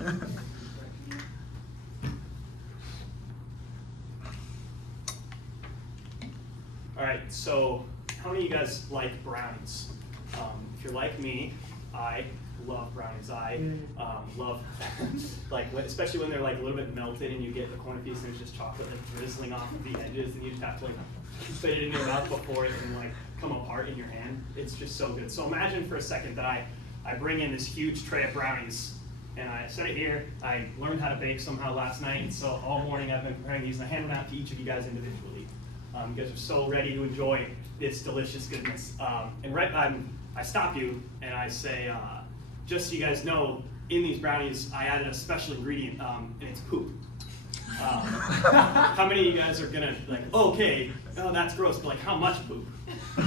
All right, so how many of you guys like brownies? If you're like me, I love brownies. I love, especially when they're like a little bit melted and you get the corner piece and there's just chocolate like drizzling off of the edges and you just have to like spit it in your mouth before it can like come apart in your hand. It's just so good. So imagine for a second that I bring in this huge tray of brownies and I set it here. I learned how to bake somehow last night, and so all morning I've been preparing these and I hand them out to each of you guys individually. You guys are so ready to enjoy this delicious goodness. I stop you and I say, just so you guys know, in these brownies I added a special ingredient, and it's poop. How many of you guys are gonna like, okay, oh that's gross, but like how much poop?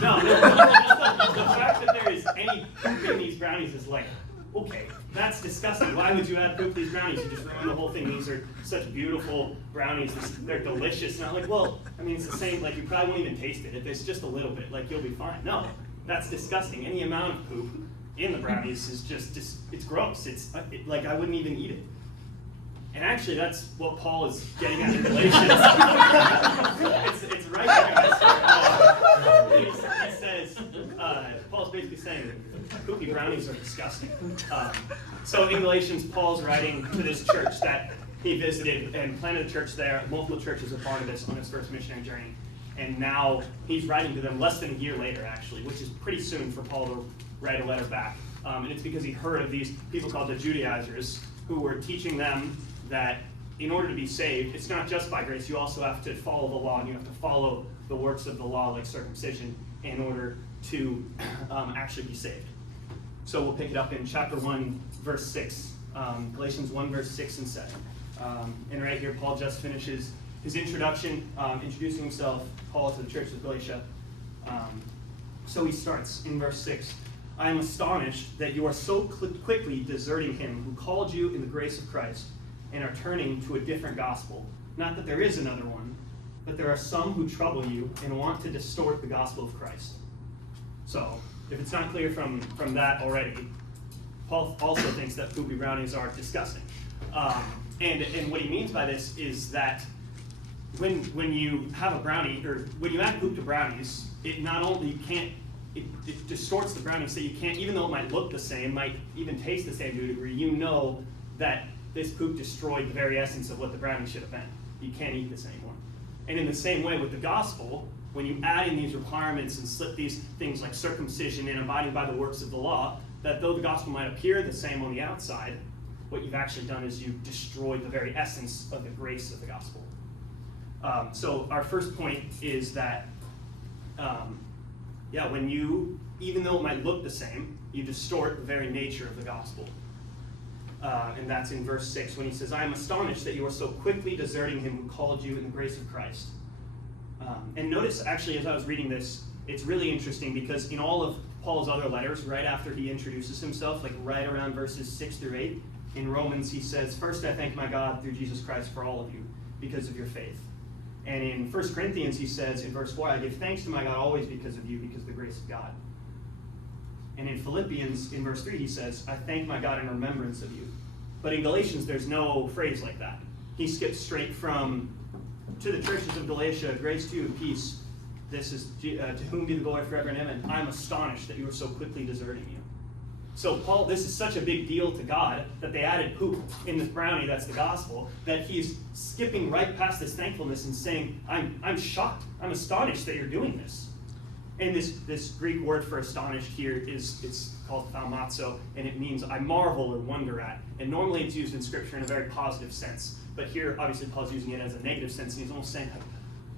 No, the fact that there is any poop in these brownies is like, okay, that's disgusting. Why would you add poop to these brownies? You just ruin the whole thing. These are such beautiful brownies. They're delicious. And I'm like, well, I mean, it's the same. Like, you probably won't even taste it. If it's just a little bit, like, you'll be fine. No, that's disgusting. Any amount of poop in the brownies is just it's gross. Like, I wouldn't even eat it. And actually, that's what Paul is getting at in Galatians. it's right there, guys. He says, Paul's basically saying, poopy brownies are disgusting. So in Galatians, Paul's writing to this church that he visited and planted a church there, multiple churches with Barnabas on his first missionary journey. And now he's writing to them less than a year later, actually, which is pretty soon for Paul to write a letter back. And it's because he heard of these people called the Judaizers who were teaching them that in order to be saved, it's not just by grace, you also have to follow the law, and you have to follow the works of the law, like circumcision, in order to actually be saved. So we'll pick it up in chapter 1, verse 6, Galatians 1, verse 6 and 7. And right here, Paul just finishes his introduction, introducing himself, Paul, to the church of Galatia. So he starts in verse 6. I am astonished that you are so quickly deserting him who called you in the grace of Christ and are turning to a different gospel. Not that there is another one, but there are some who trouble you and want to distort the gospel of Christ. So, if it's not clear from that already, Paul also thinks that poopy brownies are disgusting. And what he means by this is that when you have a brownie, or when you add poop to brownies, it not only it distorts the brownie, so you can't, even though it might look the same, might even taste the same to a degree, you know that this poop destroyed the very essence of what the brownie should have been. You can't eat this anymore. And in the same way with the gospel, when you add in these requirements and slip these things like circumcision and abiding by the works of the law, that though the gospel might appear the same on the outside, what you've actually done is you've destroyed the very essence of the grace of the gospel. So our first point is that, when you, even though it might look the same, you distort the very nature of the gospel. And that's in verse 6 when he says, I am astonished that you are so quickly deserting him who called you in the grace of Christ. And notice, actually, as I was reading this, it's really interesting because in all of Paul's other letters, right after he introduces himself, like right around verses 6 through 8, in Romans he says, first I thank my God through Jesus Christ for all of you because of your faith. And in 1 Corinthians he says in verse 4, I give thanks to my God always because of you, because of the grace of God. And in Philippians, in verse 3, he says, I thank my God in remembrance of you. But in Galatians, there's no phrase like that. He skips straight from, to the churches of Galatia, grace to you and peace. This is, to whom be the glory forever and ever. I'm astonished that you are so quickly deserting you. So Paul, this is such a big deal to God that they added poop in this brownie, that's the gospel, that he's skipping right past this thankfulness and saying, I'm shocked. I'm astonished that you're doing this. And this Greek word for astonished here it's called thaumazo, and it means I marvel or wonder at. And normally it's used in Scripture in a very positive sense. But here, obviously, Paul's using it as a negative sense, and he's almost saying,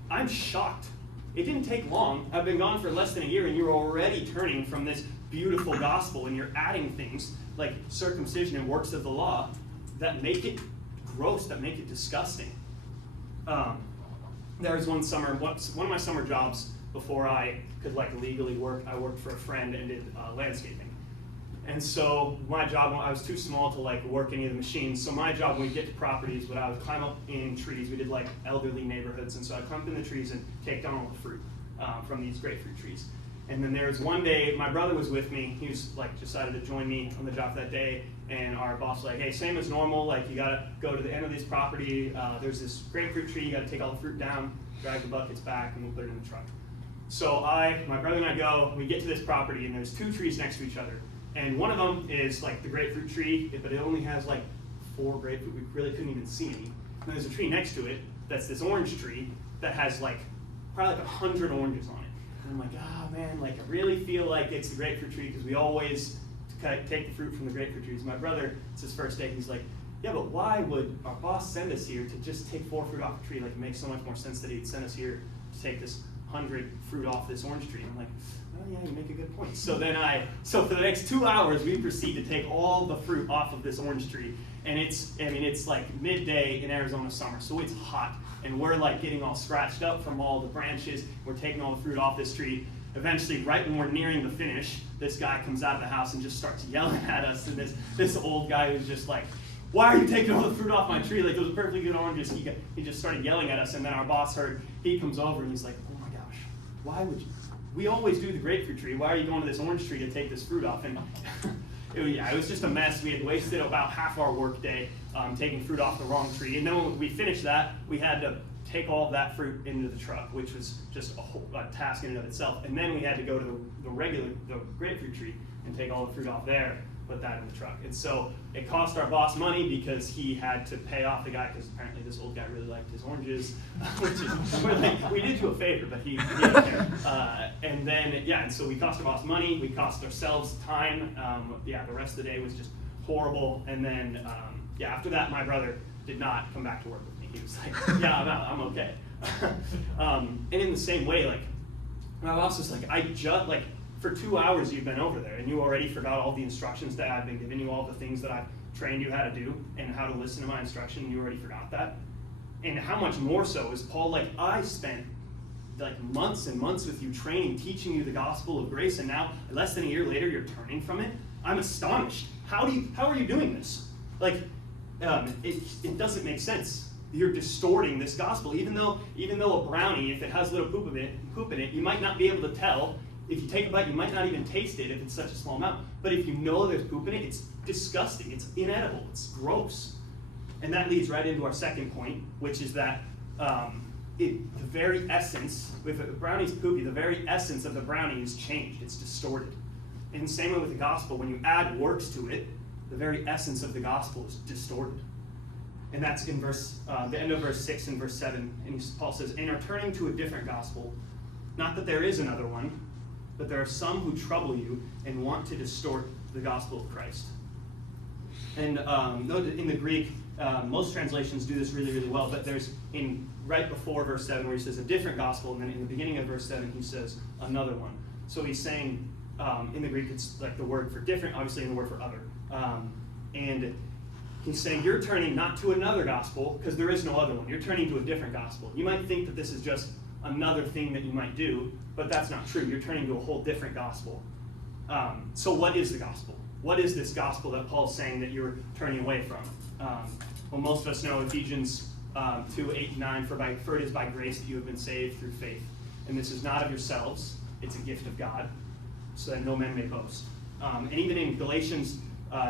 I'm shocked. It didn't take long. I've been gone for less than a year, and you're already turning from this beautiful gospel, and you're adding things like circumcision and works of the law that make it gross, that make it disgusting. There was one of my summer jobs before I could legally work. I worked for a friend and did landscaping. And so my job, I was too small to work any of the machines. So my job when we get to properties, I would climb up in trees. We did elderly neighborhoods, and so I'd climb up in the trees and take down all the fruit from these grapefruit trees. And then there was one day, my brother was with me. He was like decided to join me on the job that day. And our boss was like, hey, same as normal. Like, you gotta go to the end of this property. There's this grapefruit tree. You gotta take all the fruit down, drag the buckets back, and we'll put it in the truck. So my brother and I go. We get to this property, and there's 2 trees next to each other. And one of them is like the grapefruit tree, but it only has like 4 grapefruit. We really couldn't even see any. And there's a tree next to it that's this orange tree that has like probably like 100 oranges on it. And I'm like, oh man, like I really feel like it's the grapefruit tree because we always take the fruit from the grapefruit trees. My brother, it's his first day, he's like, yeah, but why would our boss send us here to just take 4 fruit off the tree? Like, it makes so much more sense that he'd send us here to take this 100 fruit off this orange tree. And I'm like, oh yeah, you make a good point. So for the next 2 hours, we proceed to take all the fruit off of this orange tree. And it's like midday in Arizona summer, so it's hot. And we're like getting all scratched up from all the branches. We're taking all the fruit off this tree. Eventually, right when we're nearing the finish, this guy comes out of the house and just starts yelling at us. And this old guy who's just like, why are you taking all the fruit off my tree? Like, those are perfectly good oranges. He just started yelling at us. And then our boss heard, he comes over and he's like, oh my gosh, why would you? We always do the grapefruit tree. Why are you going to this orange tree to take this fruit off? And it was just a mess. We had wasted about half our work day taking fruit off the wrong tree. And then when we finished that, we had to take all of that fruit into the truck, which was just a task in and of itself. And then we had to go to the grapefruit tree and take all the fruit off there, put that in the truck. And so it cost our boss money because he had to pay off the guy because apparently this old guy really liked his oranges, which is, we did you a favor, but he didn't care. And so we cost our boss money, we cost ourselves time. The rest of the day was just horrible. And then, after that, my brother did not come back to work with me. He was like, yeah, I'm okay. And in the same way, like, my boss was like, for 2 hours you've been over there and you already forgot all the instructions that I've been giving you, all the things that I've trained you how to do and how to listen to my instruction, and you already forgot that. And how much more so is Paul like, I spent like months and months with you training, teaching you the gospel of grace, and now less than a year later you're turning from it? I'm astonished. How are you doing this? Like, it doesn't make sense. You're distorting this gospel. Even though a brownie, if it has a little poop in it, you might not be able to tell. If you take a bite, you might not even taste it if it's such a small amount. But if you know there's poop in it, it's disgusting. It's inedible. It's gross. And that leads right into our second point, which is that the very essence, if a brownie's poopy, the very essence of the brownie is changed. It's distorted. And the same way with the gospel, when you add works to it, the very essence of the gospel is distorted. And that's in the end of verse 6 and verse 7. And Paul says, and are turning to a different gospel. Not that there is another one, but there are some who trouble you and want to distort the gospel of Christ. And in the Greek, most translations do this really, really well, but there's right before verse 7 where he says a different gospel, and then in the beginning of verse 7 he says another one. So he's saying, in the Greek it's like the word for different, obviously, and the word for other. And he's saying you're turning not to another gospel, because there is no other one. You're turning to a different gospel. You might think that this is just another thing that you might do, but that's not true. You're turning to a whole different gospel. So what is the gospel? What is this gospel that Paul's saying that you're turning away from? Well, most of us know Ephesians 2:8-9, for it is by grace that you have been saved through faith. And this is not of yourselves, it's a gift of God, so that no man may boast. And even in Galatians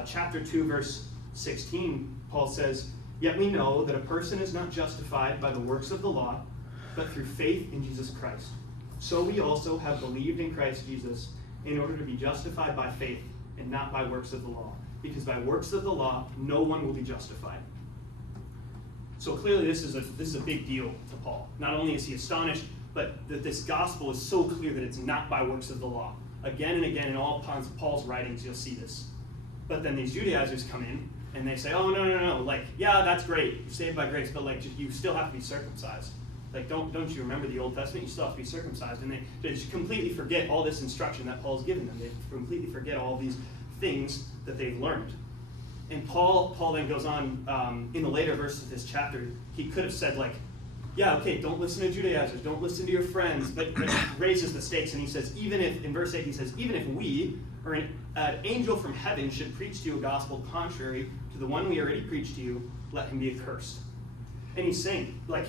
chapter 2, verse 16, Paul says, yet we know that a person is not justified by the works of the law, but through faith in Jesus Christ. So we also have believed in Christ Jesus in order to be justified by faith and not by works of the law. Because by works of the law, no one will be justified. So clearly this is a big deal to Paul. Not only is he astonished, but that this gospel is so clear that it's not by works of the law. Again and again in all Paul's writings, you'll see this. But then these Judaizers come in and they say, oh, no. Like, yeah, that's great. You're saved by grace, but like, you still have to be circumcised. Like, don't you remember the Old Testament? You still have to be circumcised. And they just completely forget all this instruction that Paul's given them. They completely forget all these things that they've learned. And Paul then goes on, in the later verses of this chapter, he could have said, like, yeah, okay, don't listen to Judaizers, don't listen to your friends, but he raises the stakes, and he says, in verse 8, he says, even if we, or an angel from heaven, should preach to you a gospel contrary to the one we already preached to you, let him be accursed. And he's saying, like,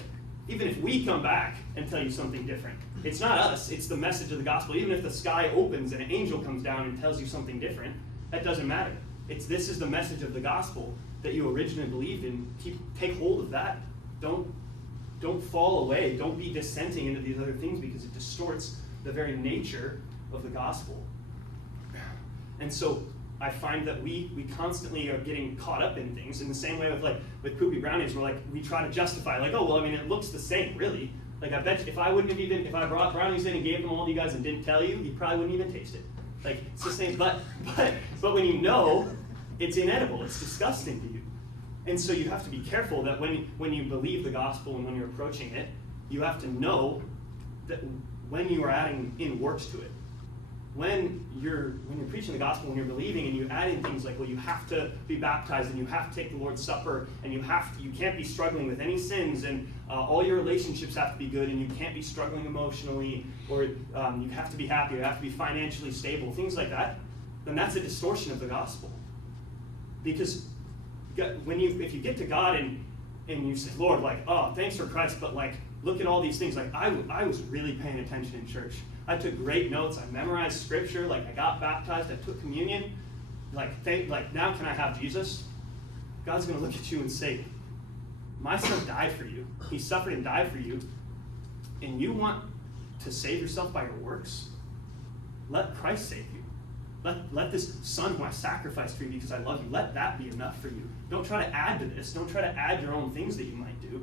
Even if we come back and tell you something different, it's not us, it's the message of the gospel. Even if the sky opens and an angel comes down and tells you something different, that doesn't matter. This is the message of the gospel that you originally believed in. Take hold of that. Don't fall away. Don't be dissenting into these other things, because it distorts the very nature of the gospel. And so I find that we constantly are getting caught up in things in the same way with poopy brownies. We try to justify, it looks the same, really. Like, I bet if I brought brownies in and gave them all to you guys and didn't tell you, you probably wouldn't even taste it. Like, it's the same, but when you know, it's inedible, it's disgusting to you. And so you have to be careful that when you believe the gospel and when you're approaching it, you have to know that when you are adding in works to it, when you're preaching the gospel, when you're believing and you add in things like, well, you have to be baptized and you have to take the Lord's Supper and you can't be struggling with any sins, and all your relationships have to be good, and you can't be struggling emotionally, or you have to be happy, or you have to be financially stable, things like that, then that's a distortion of the gospel. Because if you get to God and you say, Lord, thanks for Christ, but look at all these things. I was really paying attention in church. I took great notes. I memorized scripture. I got baptized. I took communion. Now can I have Jesus? God's going to look at you and say, my son died for you. He suffered and died for you. And you want to save yourself by your works? Let Christ save you. Let this son who I sacrificed for you because I love you, let that be enough for you. Don't try to add to this. Don't try to add your own things that you might do.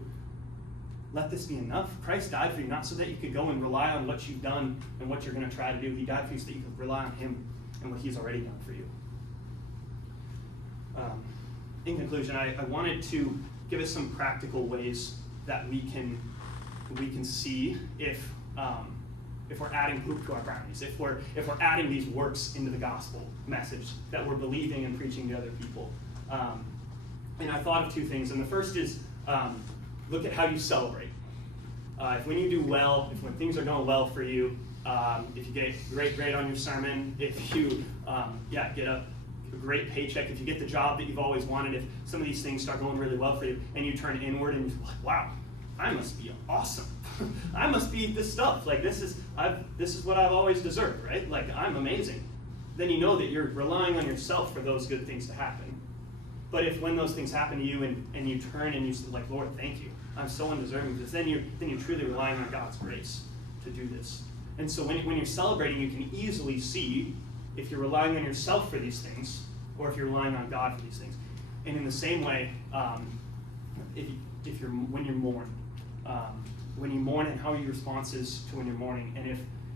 Let this be enough. Christ died for you, not so that you could go and rely on what you've done and what you're going to try to do. He died for you so that you could rely on him and what he's already done for you. In conclusion, I wanted to give us some practical ways that we can see if we're adding poop to our brownies, if we're adding these works into the gospel message that we're believing and preaching to other people. And I thought of two things, and the first is look at how you celebrate. When you do well, when things are going well for you, if you get a great grade on your sermon, if you get a great paycheck, if you get the job that you've always wanted, if some of these things start going really well for you, and you turn inward and you're like, wow, I must be awesome. I must be this stuff. This is what I've always deserved, right? I'm amazing. Then you know that you're relying on yourself for those good things to happen. But when those things happen to you and you turn and you say, Lord, thank you, I'm so undeserving of this, then you're truly relying on God's grace to do this. And so when you're celebrating, you can easily see if you're relying on yourself for these things or if you're relying on God for these things. And in the same way, when you mourn, and how are your responses to when you're mourning, and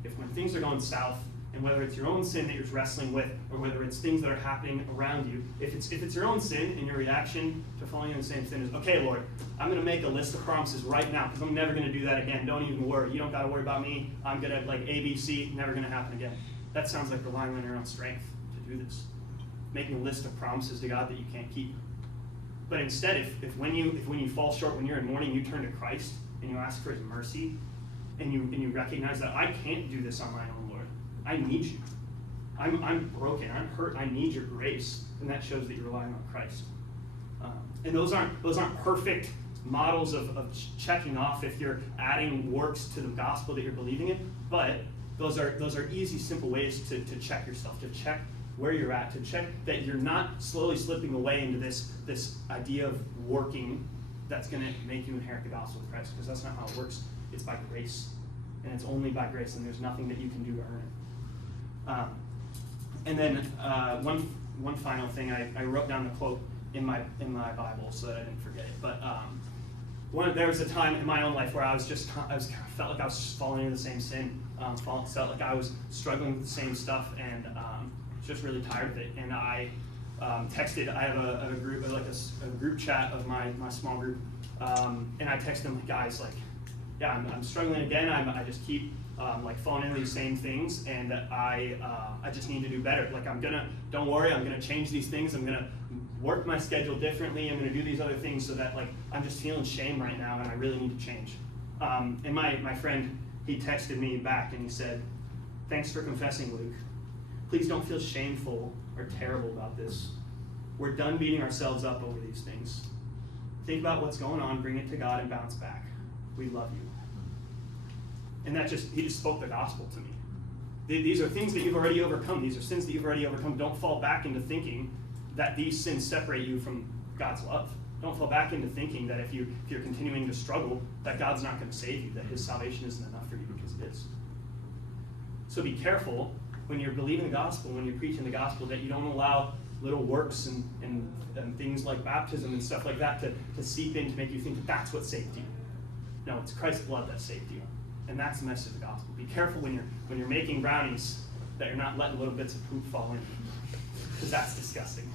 if when things are going south, and whether it's your own sin that you're wrestling with, or whether it's things that are happening around you, if it's your own sin and your reaction to falling in the same sin is, okay, Lord, I'm going to make a list of promises right now because I'm never going to do that again. Don't even worry. You don't got to worry about me. I'm going to ABC, never going to happen again. That sounds like relying on your own strength to do this. Making a list of promises to God that you can't keep. But instead, if when you fall short, when you're in mourning, you turn to Christ and you ask for his mercy, and you recognize that I can't do this on my own, Lord. I need you. I'm broken. I'm hurt. I need your grace, and that shows that you're relying on Christ. And those aren't perfect models of checking off if you're adding works to the gospel that you're believing in, but those are easy, simple ways to check yourself, to check where you're at, to check that you're not slowly slipping away into this idea of working that's going to make you inherit the gospel of Christ, because that's not how it works. It's by grace, and it's only by grace, and there's nothing that you can do to earn it. And then one final thing, I wrote down the quote in my Bible so that I didn't forget it. But there was a time in my own life where I felt like I was falling into the same sin, felt like I was struggling with the same stuff, and just really tired of it. And I texted. I have a group, a group chat of my small group, and I texted them, guys, I'm struggling again. I just keep falling into these same things, and I just need to do better. Don't worry, I'm gonna change these things. I'm gonna work my schedule differently. I'm gonna do these other things so that I'm just feeling shame right now, and I really need to change. And my friend, he texted me back and he said, "Thanks for confessing, Luke. Please don't feel shameful or terrible about this. We're done beating ourselves up over these things. Think about what's going on, bring it to God, and bounce back. we love you. And he just spoke the gospel to me. These are things that you've already overcome. These are sins that you've already overcome. Don't fall back into thinking that these sins separate you from God's love. Don't fall back into thinking that if you're continuing to struggle, that God's not going to save you, that his salvation isn't enough for you, because it is. So be careful when you're believing the gospel, when you're preaching the gospel, that you don't allow little works and things like baptism and stuff like that to seep in to make you think that that's what saved you. No, it's Christ's blood that saved you. And that's the message of the gospel. Be careful when you're making brownies that you're not letting little bits of poop fall in, because that's disgusting.